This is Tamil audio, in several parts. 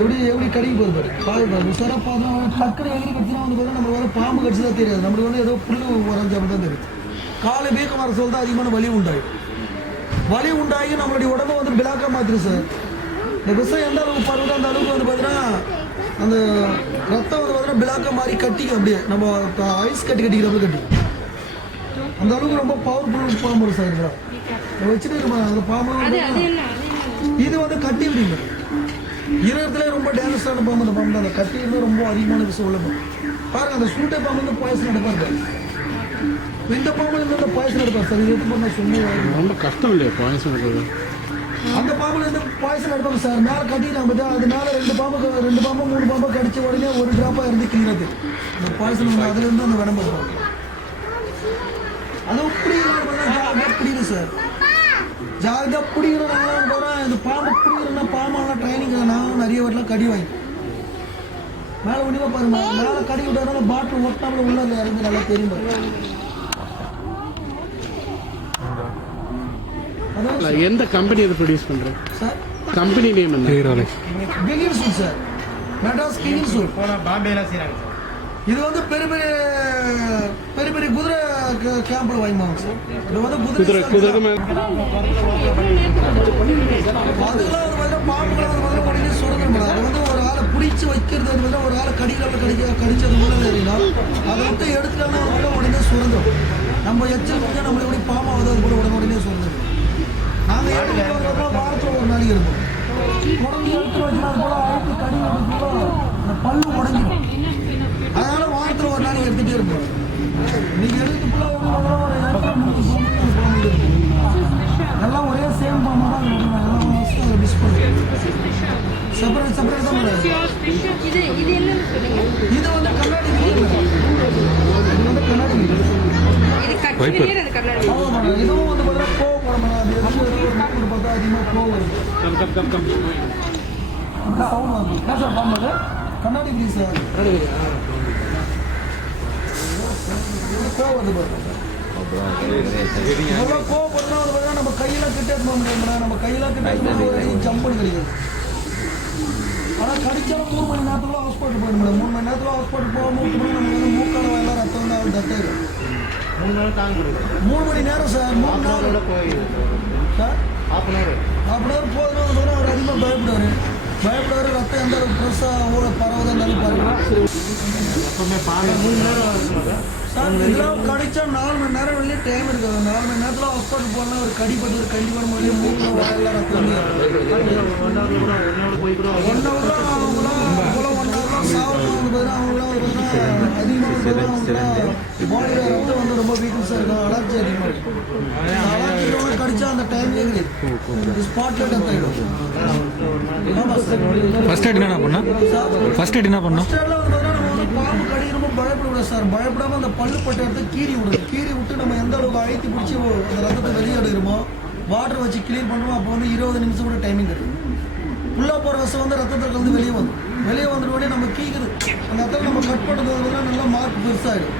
எப்படி கடிக்க போகுது பாரு கால் பாரு உசாராக பார்த்தோம் டக்குனு எகிரி கடிச்சுனா வந்து பார்த்தா நம்மளுக்கு வந்து பாம்பு கடிச்சு தான் தெரியாது, நம்மளுக்கு வந்து ஏதோ புல்லு உறைஞ்ச அப்படி தான் தெரியும். காலை வீக்கம் வர சொல்லிட்டு அதிகமான வலி உண்டாகும். வலி உண்டாகி நம்மளுடைய உடம்பை வந்து பிளாக்காக மாற்றிடும் சார். இந்த விஷம் எந்த அளவுக்கு பரவுதோ அந்த அளவுக்கு வந்து பார்த்தீங்கன்னா அந்த ரத்தம் வந்து பார்த்தீங்கன்னா பிளாக்காக மாறி கட்டிக்கும். அப்படியே நம்ம ஐஸ் கட்டிக்கிறப்ப கட்டி அந்த அளவுக்கு ரொம்ப பவர்ஃபுல் பாம்பு சார். இதெல்லாம் வச்சுட்டு இருப்பாங்க அந்த பாம்பு. இது வந்து கட்டி விடுங்க ஈரத்துல ரொம்ப டேஞ்சரஸான பாம்பு. அந்த பாம்பு தான் அந்த கட்டி இருந்தால் ரொம்ப அதிகமான விஷயம் உள்ள பாருங்க. அந்த சூட்டை பாம்பு வந்து பாயசம் எடுப்பாங்க. இந்த பாம்பு இருந்து அந்த பாயசம் எடுப்பார் சார். இது எடுத்து நான் சொன்னேன் ரொம்ப கஷ்டம் இல்லையா பாயசம் எடுக்கிறது. அந்த பாம்புல இருந்து பாயசம் எடுப்பாங்க சார். மேலே கட்டிக்கிறாங்க பார்த்தா அதனால 2 பாம்பு 3 பாம்பு கடிச்ச உடனே ஒரு டிராப்பாக இருந்து கிளிறது அந்த பாயசம். அதுல இருந்து அந்த விடம் பண்ணுவாங்க. அது பிடிக்கணும் சார். ஜாகிரதாக பிடிக்கிறனால போகிறேன். இந்த பாம்பு பிடிக்கிறேன்னா பாம்பெல்லாம் ட்ரைனிங் நானும் நிறைய வாட்டிலாம் கடி வாங்கி மேலே ஒன்றுமா பாருங்க. மேலே கடி விட்டாலும் பாட்டில் ஒட்டாமல் உள்ள இறந்து நல்லா தெரியும் பாருங்க. எந்த கம்பெனி அதை ப்ரொடியூஸ் பண்ணுறேன் சார்? கம்பெனி நேம் என்ன? கிங்கிங் சூட் சார். மெட்ராஸ் கிங்கிங் சூட். பாம்பேலாம் செய்கிறாங்க சார். இது வந்து பெரிய பெரிய குதிரை கேம்பில் வாங்கிப்பாங்க சார். இது வந்து குதிரை அதெல்லாம் வந்து பாம்புகளை வந்து உடனே சுரங்க. அது வந்து ஒரு ஆளை பிடிச்சி வைக்கிறது வந்து ஒரு ஆளை கடிச்சது மூலம் ஏறினா அதை வந்து எடுத்துட்டாங்கன்னா உடனே சுரந்துடும். நம்ம எச்சரிக்கையாக நம்மளை எப்படி பாம்பாவது அது கூட உடனே சுரந்துடும். நாங்கள் வாரத்தில் ஒரு நாளைக்கு இருப்போம். உடம்பு எடுத்து வச்சுனா கூட அழுத்து கடி அந்த பல்லு உடஞ்சிடும். அதனால வாரத்தில் ஒரு நாளைக்கு எடுத்துகிட்டே இருப்போம். நீங்கள் எடுத்து எல்லாம் ஒரே சேம் பாம்பு தான் எல்லாம் மிஸ் பண்ணுறேன். செப்பரேட் தான் பண்ணுறது. இது வந்து கண்ணாடி மீன். இது வந்து கண்ணாடி மீன். இதுவும் வந்து பார்த்தா கோவப்படணும். அது எதுவும் பார்த்தா அதிகமாக கோவம் சார். பாம்பு கண்ணாடி மீன் சார். கோவம் வந்து பார்த்தா கோவப்பட்டா வந்து பார்த்தா நம்ம கையெல்லாம் கிட்டே போக முடியாது. நம்ம கையெல்லாம் கிட்டே ஜம்ப் பண்ணி கிடையாது. ஆனால் கடிச்சாலும் 3 மணி நேரத்துக்குள்ள ஹாஸ்பிட்டல் போயிட முடியாது. 3 மணி நேரத்தில் ஹாஸ்பிட்டல் போகும்போது நம்ம வந்து மூக்கால எல்லாம் ரத்தம் வந்து அவர் தட்டாயிடும். 3 நாள் தாங்க 3 மணி நேரம் சார். 3 நாள் சார். ½ மணி நேரம் போதுன்னா அவர் அதிகமாக பயப்படுவார். ரத்தம் எந்த அளவுக்கு ப்ரெஸ்ஸாக அவ்வளோ பரவாயில்ல இருந்தாலும் பாருங்கள். எப்பவுமே 3 மணி நேரம் சார். இதெல்லாம் கடிச்சா 4 மணி நேரம் வெளியே டைம் இருக்குது. 4 மணி நேரத்தில் ஹாஸ்பிட்டல் போனால் ஒரு கடிப்பட்டு ஒரு கண்டிப்பான முறையில் மூக்கில் வாயெல்லாம் ரத்தம் 1 hour போய் கூட 1 hour அவங்களாம் 1 hour சாப்பிட்டு வந்து பார்த்தீங்கன்னா அவங்களாம் அதிகமாக பாடியில் ரத்தம் வந்து ரொம்ப வீக்னஸாக இருக்கும். அலர்ஜி அதிகமாக இருக்கும். அலர்ஜி கடிச்சா அந்த டைம்லேயே கிடையாது. ஸ்பாட்டில் டெத் ஆகிடும். ஆமாம் சார். ஃபர்ஸ்ட் எய்ட் என்ன பண்ணோம்? ஃபர்ஸ்ட் எய்ட் என்ன பண்ணோம்? ஃபர்ஸ்ட் எய்ட்ல வந்து பார்த்தீங்கன்னா நம்ம வந்து பாம்பு கடி ரொம்ப பயப்படக்கூடாது சார். பயப்படாமல் அந்த பல்லு பட்ட இடத்த கீறி விட்டு நம்ம எந்த அளவுக்கு அழுத்தி பிடிச்சி அந்த ரத்தத்தை வெளியே எடுக்கிறோமோ வாட்டர் வச்சு கிளீன் பண்ணுவோம். அப்போ வந்து 20 நிமிஷம் கூட டைமிங் கிடைக்கும். உள்ளே போகிற விஷம் வந்து ரத்தத்தில் கலந்து வெளியே வந்துட்டு நம்ம கீக்குது. அந்த இடத்துல நம்ம கட் பண்ணுறது நல்லா மார்க் பெருசாகிடும்.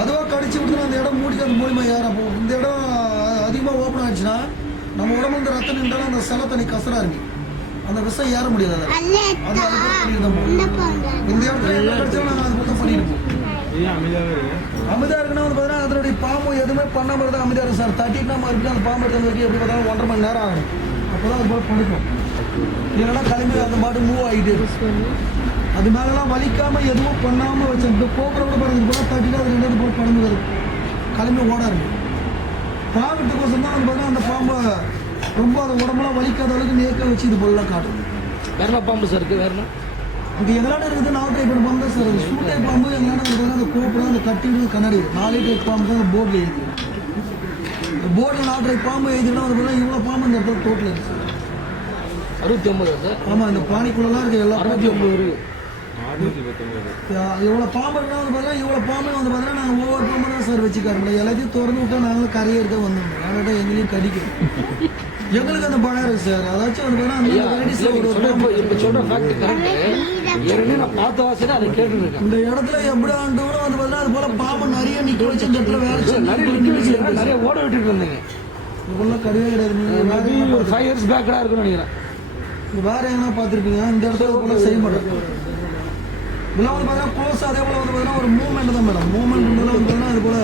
அதுவாக கடிச்சு விட்டுனா அந்த இடம் மூடிக்கு அந்த மூலியமாக ஏறப்போ இந்த இடம் அதிகமாக ஓப்பன் ஆகிடுச்சுன்னா நம்ம உடம்பு வந்து ரத்தம் நின்றாலும் அந்த செல தண்ணி கசராக இருக்கு. அந்த விஷம் ஏற முடியாது. அது இந்த இடத்துல என்ன கடிச்சாலும் நாங்கள் அது மட்டும் பண்ணியிருப்போம். அமைதியாக இருக்குன்னா வந்து பார்த்தீங்கன்னா அதனுடைய பாம்பு எதுவுமே பண்ணாமல் இருந்தால் அமைதியாக இருக்கும் சார். தட்டிட்டுனா மறுபடியும் அந்த பாம்பு எடுத்து வரைக்கும் எப்படி பார்த்தாலும் 1.5 மணி நேரம் ஆகும். அப்போ தான் அது போல் படுக்கும். இல்லைன்னா கிளம்பி அந்த பாட்டு மூவ் ஆகிட்டு அது மேலெல்லாம் வலிக்காமல் எதுவும் பண்ணாமல் வச்சு இந்த கோபுரம் பாருங்க போல தட்டிட்டு அது 2 போல் பறந்து வரும். கிளம்பி ஓடாரு. பாம்புட்டுக்கோசம் தான் வந்து பார்த்தீங்கன்னா அந்த பாம்பை ரொம்ப அந்த உடம்புலாம் வலிக்காத அளவுக்கு நேக்க வச்சு இது போலாம் காட்டும். வேற பாம்பு சார் இருக்குது? வேற இது எங்களாட இருக்குது 4 டைப் பாம்பு தான் சார். அது ஷூ டைப் பாம்பு எங்களாட அந்த கோபுரம் அந்த கட்டிட்டு கண்ணாடி 4 டைப் பாம்பு தான் போர்டில் எழுதி. போர்டில் 4 டைப் பாம்பு எழுதினா வந்து பார்த்தீங்கன்னா இவ்வளோ பாம்பு இந்த இடத்துல டோட்டல் இருக்குது சார். 69 சார். ஆமாம். இந்த பானிக்குள்ளலாம் இருக்குது எல்லாம் 69 இருக்குது. இவ்வளோ பாம்பு இருக்குன்னா வந்து பார்த்தீங்கன்னா இவ்வளோ பாம்பு வந்து பார்த்தீங்கன்னா நாங்கள் ஒவ்வொரு பாம்பு தான் சார் வச்சுக்காருங்களா. எல்லாத்தையும் திறந்து விட்டால் நாங்களும் கரையை எடுக்க வந்தோம். நாங்கள் எங்களையும் கடிக்கிறோம். எங்களுக்கு அந்த பயம் இருக்குது சார். அதாச்சும் வந்து இந்த இடத்துல எப்படி ஆண்டோட வந்து பார்த்தீங்கன்னா அது போல பாம்பு நிறைய நிற்க வச்சு இந்த இடத்துல வேலை நிறைய ஓட விட்டுட்டு இருந்தீங்க. இதுக்குள்ள கிடையவே கிடையாது. ஒரு 5 years பேக்கடாக இருக்குன்னு நினைக்கிறேன். வேற எங்கன்னா பார்த்துருப்பீங்க, இந்த இடத்துல போல செய்ய மாட்டேன். இதெல்லாம் வந்து பார்த்தீங்கன்னா க்ளோஸ், அதே போல் வந்து பார்த்தீங்கன்னா ஒரு மூவ்மெண்ட் தான் மேடம். மூவ்மெண்ட்ன்றதுலாம் வந்து பார்த்தீங்கன்னா இது போல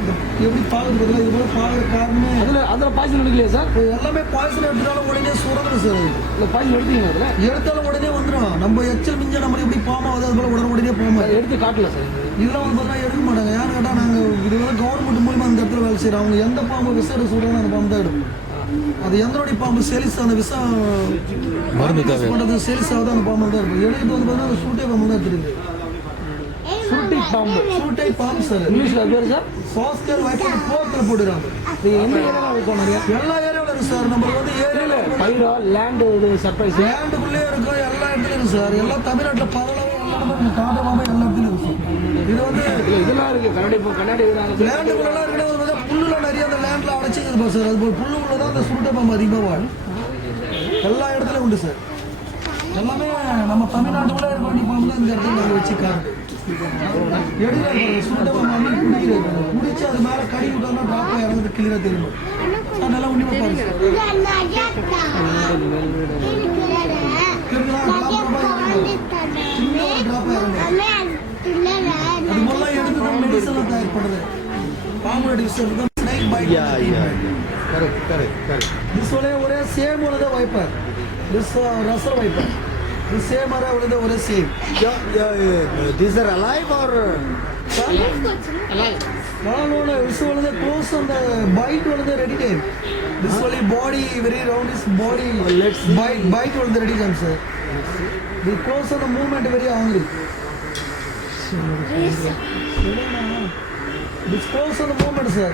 இந்த எப்படி பார்க்குறது பார்த்தீங்கன்னா இது போல பார்க்குற காரணமே அதில் பாய்ச்சல் எடுக்கலையா சார்? எல்லாமே பாய்சன் எடுத்தாலும் உடனே சுரந்துடும் சார். இல்லை பாய்ச்சல் எடுத்தீங்க அதில்? எடுத்தாலும் உடனே வந்துடும். நம்ம எச்சல் மிஞ்ச நம்ம எப்படி பாமாவது அது போல உடனே போகாம எடுத்து காட்டல சார். இதெல்லாம் வந்து பார்த்தீங்கன்னா எடுக்க மாட்டாங்க. ஏன்னு கேட்டால் நாங்கள் இது வந்து கவர்மெண்ட் மூலியமாக அந்த இடத்துல வேலை செய்கிறோம். அவங்க எந்த பாம்பு விஷம் எடுக்க சொல்கிறாங்க அந்த பாம்பு தான் எடுப்போம். அது எந்தனுடைய பாம்பு செலிஸ் அந்த விஷம் மருந்து தேவை பண்ணுறது செலிஸ் ஆகுது அந்த பாம்பு தான் இருக்கும். எடுக்கிறது வந்து பார்த்தீங்கன்னா அந்த சுருட்டை பாம்பு தான் எடுத்துருக்கு. சுருட்டை பாம்பு. சுருட்டை பாம்பு சார். இங்கிலீஷில் பேர் சார் சாஸ்கர் வைப்பர் போர்த்தில் போட்டுறாங்க. எந்த ஏரியாவில் இருக்கும் நிறையா? எல்லா ஏரியாவில் இருக்கு சார். நம்ம வந்து ஏரியாவில் பைரா லேண்டு இது சர்ப்ரைஸ் லேண்டுக்குள்ளேயே இருக்கும். எல்லா இடத்துலையும் இருக்கு சார். எல்லாம் தமிழ்நாட்டில் பரவலாக காட்டமாக எல்லா இடத்துலையும் இருக்கும். இது வந்து இதெல்லாம் இருக்கு கண்ணாடி லேண்டுக்குள்ளெல்லாம் இருக்கிறது புல்லுலாம் நிறைய அந்த லேண்டில் அடைச்சிருப்போம் சார். அது போல் புல்லுக்குள்ள தான் அந்த சுருட்டை பாம்பு அதிகமாக வாழும். எல்லா இடத்துலையும் உண்டு சார். எல்லாமே நம்ம தமிழ்நாட்டுக்குள்ளே இருக்க வேண்டிய பாம்பு தான் இந்த இடத்துல நாங்கள் வச்சு காட்டு எடுக்கிறாங்க. சுருட்டை பாம்பு குடிக்கிறது குடிச்சு அது மேலே கடி விட்டோம்னா ட்ராப்பாக இறங்குறது கிளியராக தெரியும். நல்லா உண்மையாக பாருங்க சார். சின்ன ட்ராப்பாக இறங்குது. அது போல எடுத்து தான் மெடிசன் தயார் பண்ணுறது. பாம்பு விஷயம் தான் snake bite. Correct. This one ஒரே சேம் உள்ளத வைப்பர். This ரசர் வைப்பர். This same ara உள்ளத ஒரே same. These are alive or alive? No. This one உள்ளத close on the bite உள்ளத ready time. This only body very round is body. Let's see. Bite உள்ளத ready time sir. The close on the movement very angry. This close on the movement sir.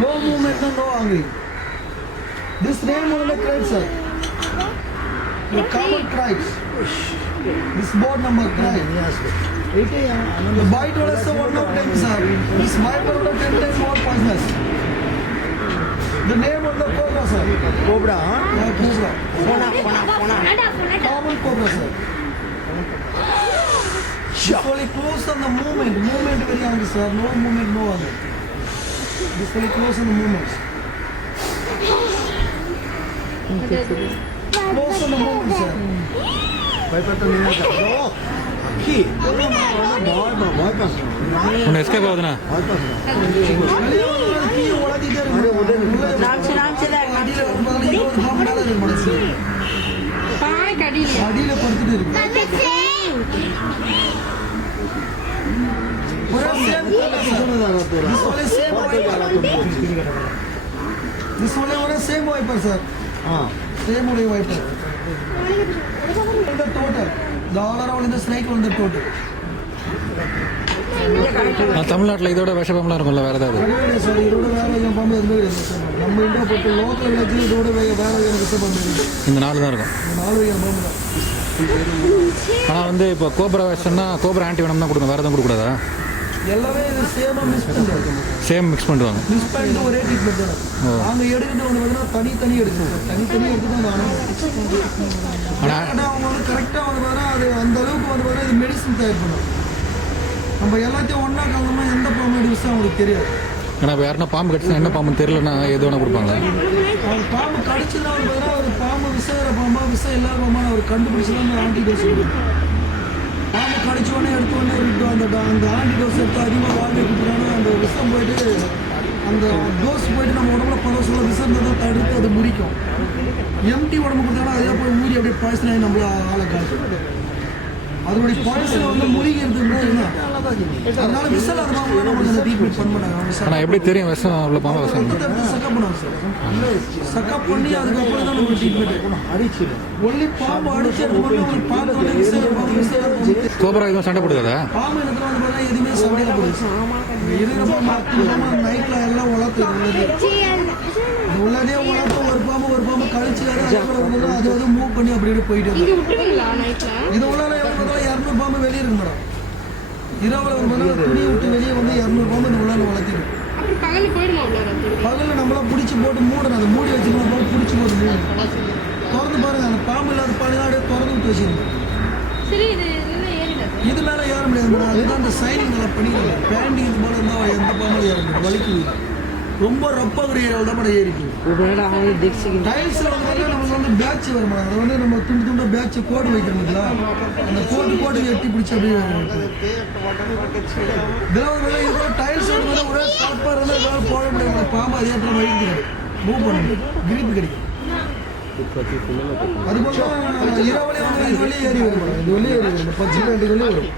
No movement, no angry. This name only cries, sir. The common cries. This board number cry. The bite was also 1 of 10, sir. This bite was 10 times more poisonous. The name of the cobra, sir. cobra? Yeah, cobra. Common cobra, sir. This only close on the movement. Movement very angry, sir. No movement, no other. This only close on the movements. Close on the movement, sir. ஒன்று எஸ்கேப் ஆகுதுண்ணா. அடியில படுத்துட்டு இருக்கு. This one same wiper, sir. Same wiper. The total. The all around in the snake on the total. தமிழ்நாட்டில் இதோட விஷ பாம்பெலாம் இருக்கும்ல வேறு ஏதாவது? சார் இதோட வேற பாம்பு எதுவுமே கிடையாது சார். நம்ம இந்தியா பொறுத்த லோக்கல் வில்லேஜில் இதோட வேற விஷ பாம்பு இருக்குது. இந்த 4 தான் இருக்கும். இந்த 4 வகையான பாம்பு தான். ஆனால் வந்து இப்போ கோப்ரா விஷம்னா கோப்ரா ஆன்டி வெனம் தான் கொடுக்கணும், வேறு எதுவும் கொடுக்கூடாதா? எல்லாமே இது சேமாக மிக்ஸ் பண்ணுறாங்க. சேம் மிக்ஸ் பண்ணுவாங்க. மிக்ஸ் பண்ணிட்டு ஒரே ட்ரீட்மெண்ட் தான். நாங்கள் எடுக்கிறது வந்து பார்த்தீங்கன்னா தனித்தனி எடுக்கணும். தனித்தனி எடுத்து தான் ஆனால் அவங்க வந்து கரெக்டாக வந்து பார்த்தீங்கன்னா அது அந்த அளவுக்கு வந்து பார்த்தீங்கன்னா இது மெடிசன் தயார் பண்ணும். நம்ம எல்லாத்தையும் ஒன்றா கலந்தோம்னா எந்த பாம்பு விஷயம் அவங்களுக்கு தெரியாது. ஆனால் இப்போ யாருன்னா பாம்பு கடிச்சுனா என்ன பாம்புன்னு தெரியலன்னா எது வேணா கொடுப்பாங்க. அவர் பாம்பு கடிச்சுன்னா வந்து பார்த்தீங்கன்னா ஒரு பாம்பு விஷம் பாம்பா விஷம் இல்லாத பாம்பான அவர் கண்டுபிடிச்சுதான் அந்த ஆன்டிடோஸ் கொடுக்கும். பாம்பு கடிச்ச உடனே எடுத்த உடனே அந்த ஆன்டிடோஸ் எடுத்து அதிகமாக வாங்கி கொடுக்குறாங்க. அந்த விஷம் போயிட்டு அந்த டோஸ் போயிட்டு நம்ம உடம்புல பரவ விஷம் தான் தடுத்து அது முறிக்கும். எம்டி உடம்பு கொடுத்தாலும் அதே போய் மூடி அப்படியே பாய்சன் ஆகி நம்மள ஆளை காட்டும். அதனுடைய பாய்சன் வந்து முறிகிறதுன்னா என்ன அதனால விஷம் அது பாம்பு நம்ம ட்ரீட்மெண்ட் பண்ண மாட்டாங்க. ஆனால் எப்படி தெரியும் விஷம் அவ்வளோ பாம்பு விஷம்? சக்கப் பண்ணுவாங்க சார். சக்கப் பண்ணி அதுக்கப்புறம் தான் நம்ம ட்ரீட்மெண்ட். ஒன்லி பாம்பு அடிச்சு உங்களுக்கு பாம்பு கோப்ரா எதுவும் சண்டை போடுதா? பாம்பு இடத்துல வந்து பார்த்தா எதுவுமே சண்டையில போடுது. இருக்கிற பாம்பு நைட்டில் எல்லாம் உள்ளதே வளர்த்து ஒரு பாம்பு கழிச்சு அது வந்து மூவ் பண்ணி அப்படியே போயிட்டு இது உள்ளால 200 பாம்பு வெளியே இருக்கு மேடம். இரவுல துணி விட்டு வெளியே வந்து 200 பாம்பு இந்த உள்ளால வளர்த்திடும். பகலில் நம்மளாம் பிடிச்சி போட்டு மூடணும். அதை மூடி வச்சுக்கணும். பிடிச்சி போட்டு திறந்து பாருங்க. அந்த பாம்பு இல்லாத பாலினாடு திறந்து விட்டு வச்சிருக்கோம். இது மேலே ஏற முடியாது மேடம். அதுதான் அந்த சைனிங் நல்லா பண்ணிக்கலாம். பேண்டி இது போல இருந்தால் எந்த பாம்பு ஏற முடியும் வலிக்கு. ரொம்ப ரப்பாகிற ஏரியாவில் தான் மேடம் ஏறிக்கும். டைல்ஸ்ல வந்து நமக்கு வந்து பேட்ச் வரும் மேடம். அதை வந்து நம்ம துண்டு துண்டா பேட்ச் கோடு வைக்கிறோம்ல, அந்த கோடு எட்டி பிடிச்சி அப்படியே இதெல்லாம் வந்து இதெல்லாம் டைல்ஸ் வந்து ஒரே ஷார்ப்பாக இருந்தால் இதெல்லாம் போட முடியாது. பாம்பு அதே இடத்துல வைக்கிறாரு, மூவ் பண்ண முடியும், கிரிப் கிடைக்கும். அது போல இரவலே வந்து இது வழியே ஏறி வரும் மேடம். இது வழியே ஏறி வரும், 10 வரும்.